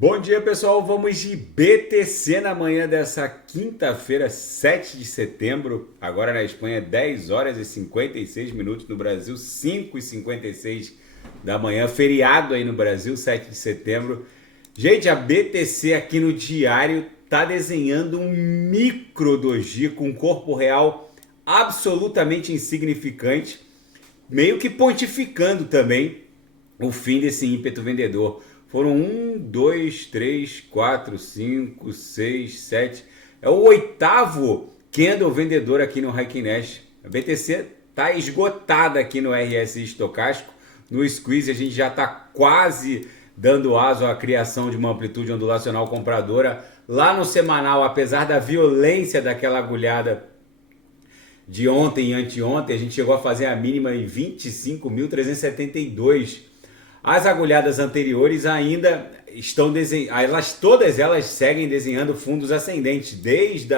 Bom dia, pessoal. Vamos de BTC na manhã dessa quinta-feira, 7 de setembro. Agora na Espanha, 10 horas e 56 minutos. No Brasil, 5 e 56 da manhã. Feriado aí no Brasil, 7 de setembro. Gente, a BTC aqui no diário tá desenhando um micro doji com um corpo real absolutamente insignificante, meio que pontificando também o fim desse ímpeto vendedor. Foram 1, 2, 3, 4, 5, 6, 7. É o oitavo candle vendedor aqui no Heikin Nash. A BTC está esgotada aqui no RSI estocástico. No squeeze a gente já está quase dando aso à criação de uma amplitude ondulacional compradora. Lá no semanal, apesar da violência daquela agulhada de ontem e anteontem, a gente chegou a fazer a mínima em 25.372. As agulhadas anteriores ainda estão desenhando, todas elas seguem desenhando fundos ascendentes, desde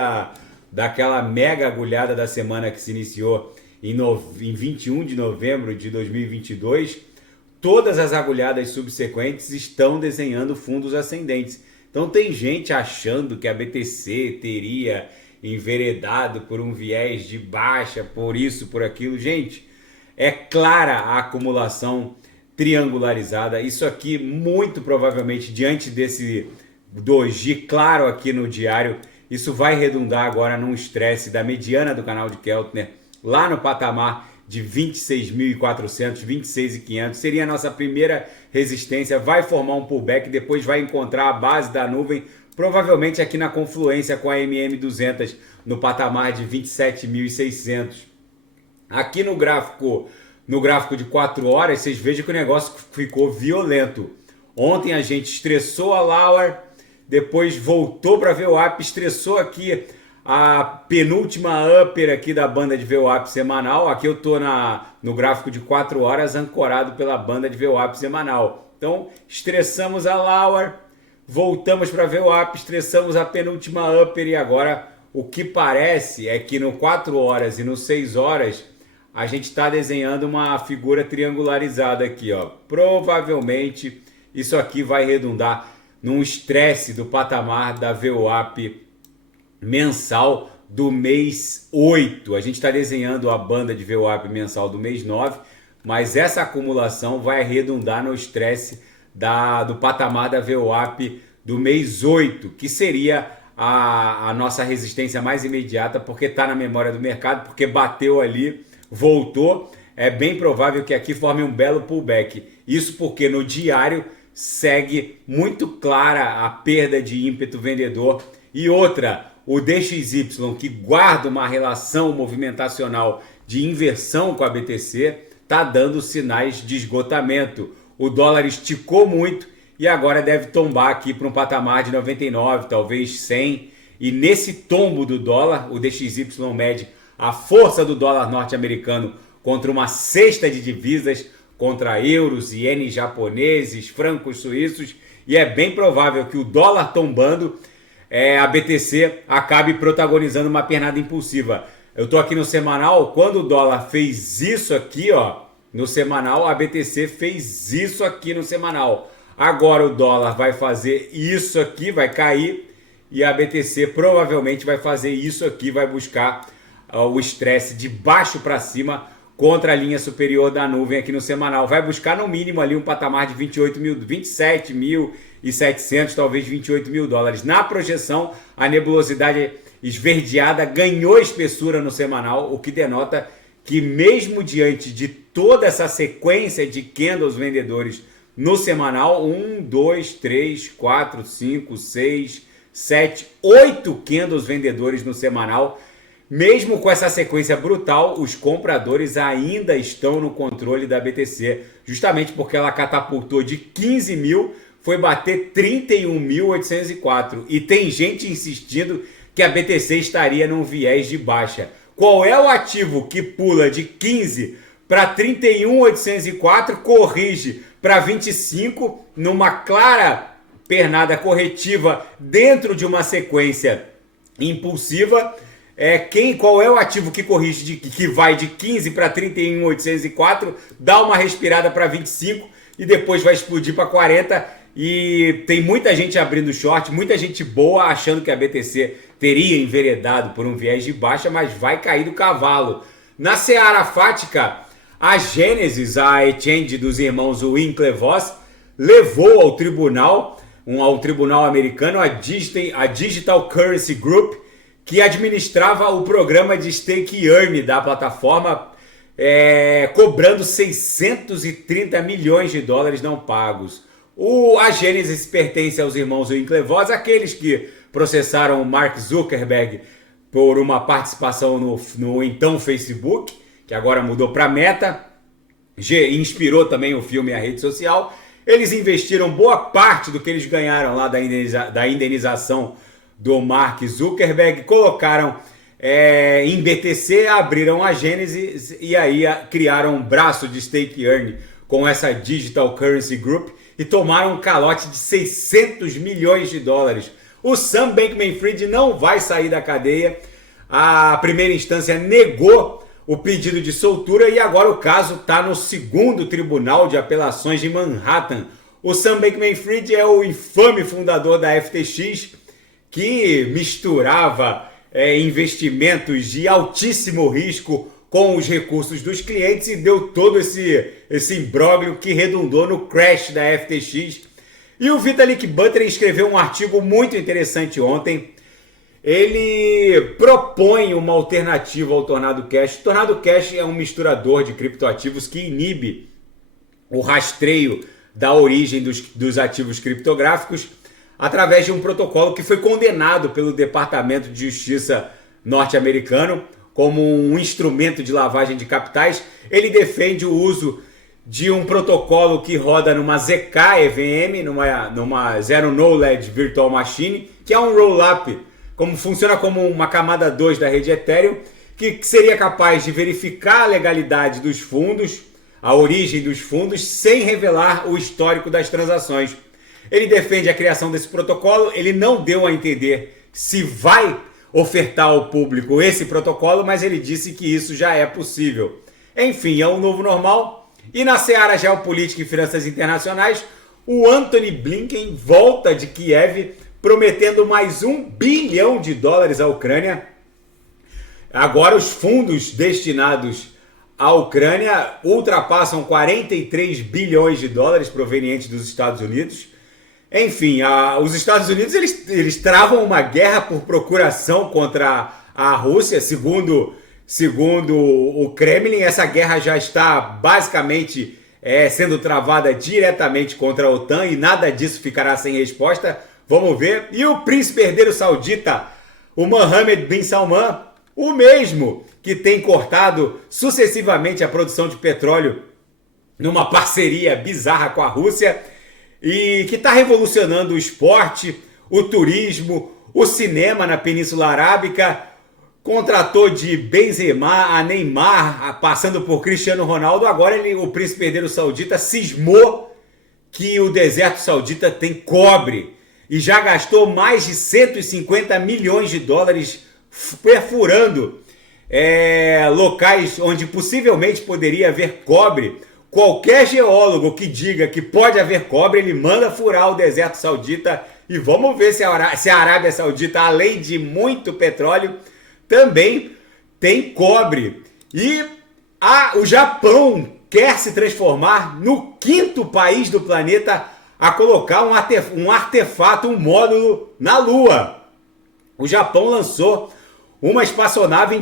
daquela mega agulhada da semana que se iniciou em 21 de novembro de 2022, todas as agulhadas subsequentes estão desenhando fundos ascendentes. Então tem gente achando que a BTC teria enveredado por um viés de baixa, por isso, por aquilo. Gente, é clara a acumulação triangularizada. Isso aqui, muito provavelmente, diante desse doji claro aqui no diário, isso vai redundar agora num estresse da mediana do canal de Keltner, lá no patamar de 26.400, 26.500. Seria a nossa primeira resistência, vai formar um pullback, depois vai encontrar a base da nuvem, provavelmente aqui na confluência com a MM200, no patamar de 27.600. Aqui no gráfico de 4 horas, vocês vejam que o negócio ficou violento. Ontem a gente estressou a Lauer, depois voltou para a VWAP, estressou aqui a penúltima upper aqui da banda de VWAP semanal. Aqui eu estou no gráfico de 4 horas ancorado pela banda de VWAP semanal. Então, estressamos a Lauer, voltamos para a VWAP, estressamos a penúltima upper e agora o que parece é que no 4 horas e no 6 horas a gente está desenhando uma figura triangularizada aqui, ó. Provavelmente isso aqui vai redundar num estresse do patamar da VWAP mensal do mês 8. A gente está desenhando a banda de VWAP mensal do mês 9, mas essa acumulação vai redundar no estresse do patamar da VWAP do mês 8, que seria a nossa resistência mais imediata, porque está na memória do mercado, porque bateu ali, voltou. É bem provável que aqui forme um belo pullback. Isso porque no diário segue muito clara a perda de ímpeto vendedor. E outra, o DXY, que guarda uma relação movimentacional de inversão com a BTC, está dando sinais de esgotamento. O dólar esticou muito e agora deve tombar aqui para um patamar de 99, talvez 100. E nesse tombo do dólar, o DXY mede a força do dólar norte-americano contra uma cesta de divisas, contra euros, ienes japoneses, francos suíços, e é bem provável que o dólar tombando, a BTC acabe protagonizando uma pernada impulsiva. Eu estou aqui no semanal, quando o dólar fez isso aqui, ó, no semanal, a BTC fez isso aqui no semanal. Agora o dólar vai fazer isso aqui, vai cair, e a BTC provavelmente vai fazer isso aqui, vai buscar o estresse de baixo para cima contra a linha superior da nuvem aqui no semanal. Vai buscar no mínimo ali um patamar de 27.700, talvez 28 mil dólares. Na projeção, a nebulosidade esverdeada ganhou espessura no semanal, o que denota que mesmo diante de toda essa sequência de candles vendedores no semanal, 1, 2, 3, 4, 5, 6, 7, 8 candles vendedores no semanal. Mesmo com essa sequência brutal, os compradores ainda estão no controle da BTC, justamente porque ela catapultou de 15 mil, foi bater 31.804. E tem gente insistindo que a BTC estaria num viés de baixa. Qual é o ativo que pula de 15 para 31.804, corrige para 25, numa clara pernada corretiva dentro de uma sequência impulsiva? Qual é o ativo que corrige, que vai de 15 para 31.804, dá uma respirada para 25 e depois vai explodir para 40 e tem muita gente abrindo short, muita gente boa achando que a BTC teria enveredado por um viés de baixa, mas vai cair do cavalo. Na seara fática, a Genesis, a exchange dos irmãos Winklevoss, levou ao tribunal americano a Digital Currency Group, que administrava o programa de stake earn da plataforma, cobrando 630 milhões de dólares não pagos. A Genesis pertence aos irmãos Winklevoss, aqueles que processaram o Mark Zuckerberg por uma participação no então Facebook, que agora mudou para Meta, inspirou também o filme A Rede Social. Eles investiram boa parte do que eles ganharam lá da indenização do Mark Zuckerberg, colocaram em BTC, abriram a Genesis e aí criaram um braço de stake earn com essa Digital Currency Group e tomaram um calote de 600 milhões de dólares. O Sam Bankman-Fried não vai sair da cadeia. A primeira instância negou o pedido de soltura e agora o caso está no segundo Tribunal de Apelações de Manhattan. O Sam Bankman-Fried é o infame fundador da FTX, que misturava investimentos de altíssimo risco com os recursos dos clientes e deu todo esse imbróglio que redundou no crash da FTX. E o Vitalik Buterin escreveu um artigo muito interessante ontem. Ele propõe uma alternativa ao Tornado Cash. O Tornado Cash é um misturador de criptoativos que inibe o rastreio da origem dos ativos criptográficos através de um protocolo que foi condenado pelo Departamento de Justiça norte-americano como um instrumento de lavagem de capitais. Ele defende o uso de um protocolo que roda numa ZK-EVM, numa Zero Knowledge Virtual Machine, que é um roll-up, funciona como uma camada 2 da rede Ethereum, que seria capaz de verificar a legalidade dos fundos, a origem dos fundos, sem revelar o histórico das transações. Ele defende a criação desse protocolo, ele não deu a entender se vai ofertar ao público esse protocolo, mas ele disse que isso já é possível. Enfim, é um novo normal. E na seara geopolítica e finanças internacionais, o Antony Blinken volta de Kiev prometendo mais $1 bilhão à Ucrânia. Agora os fundos destinados à Ucrânia ultrapassam 43 bilhões de dólares provenientes dos Estados Unidos. Enfim, os Estados Unidos eles travam uma guerra por procuração contra a Rússia, segundo o Kremlin. Essa guerra já está basicamente sendo travada diretamente contra a OTAN e nada disso ficará sem resposta. Vamos ver. E o príncipe herdeiro saudita, o Mohammed bin Salman, o mesmo que tem cortado sucessivamente a produção de petróleo numa parceria bizarra com a Rússia, e que está revolucionando o esporte, o turismo, o cinema na Península Arábica, contratou de Benzema a Neymar, passando por Cristiano Ronaldo. Agora o príncipe herdeiro saudita cismou que o deserto saudita tem cobre e já gastou mais de 150 milhões de dólares perfurando locais onde possivelmente poderia haver cobre. Qualquer geólogo que diga que pode haver cobre, ele manda furar o deserto saudita. E vamos ver se a Arábia Saudita, além de muito petróleo, também tem cobre. E o Japão quer se transformar no 5º país do planeta a colocar um artefato, um módulo na Lua. O Japão lançou uma espaçonave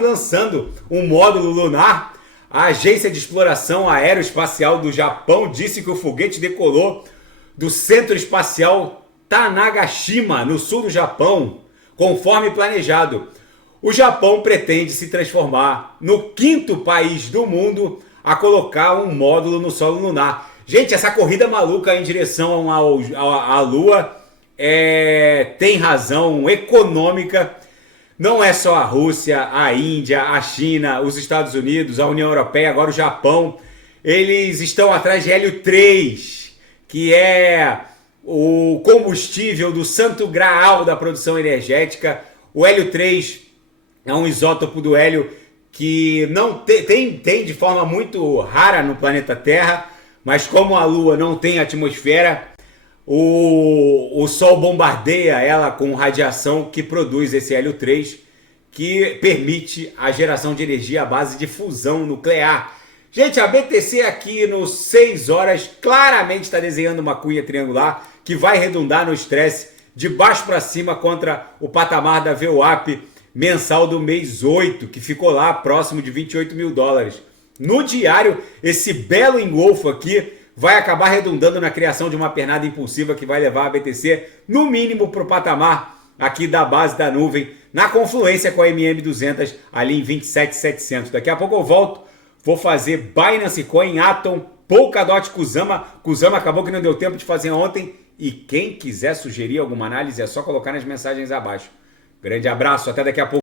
lançando um módulo lunar. A Agência de Exploração Aeroespacial do Japão disse que o foguete decolou do Centro Espacial Tanegashima, no sul do Japão, conforme planejado. O Japão pretende se transformar no 5º país do mundo a colocar um módulo no solo lunar. Gente, essa corrida maluca em direção à Lua tem razão econômica. Não é só a Rússia, a Índia, a China, os Estados Unidos, a União Europeia, agora o Japão. Eles estão atrás de hélio 3, que é o combustível do santo graal da produção energética. O hélio 3 é um isótopo do hélio que não tem de forma muito rara no planeta Terra, mas como a Lua não tem atmosfera, o Sol bombardeia ela com radiação que produz esse hélio 3, que permite a geração de energia à base de fusão nuclear. Gente, a BTC aqui no 6 horas claramente está desenhando uma cunha triangular que vai redundar no estresse de baixo para cima contra o patamar da VWAP mensal do mês 8, que ficou lá próximo de 28 mil dólares. No diário, esse belo engolfo aqui vai acabar redundando na criação de uma pernada impulsiva que vai levar a BTC no mínimo para o patamar aqui da base da nuvem, na confluência com a MM200 ali em 27.700. Daqui a pouco eu volto, vou fazer Binance Coin, Atom, Polkadot, Kusama. Kusama acabou que não deu tempo de fazer ontem. E quem quiser sugerir alguma análise é só colocar nas mensagens abaixo. Grande abraço, até daqui a pouco.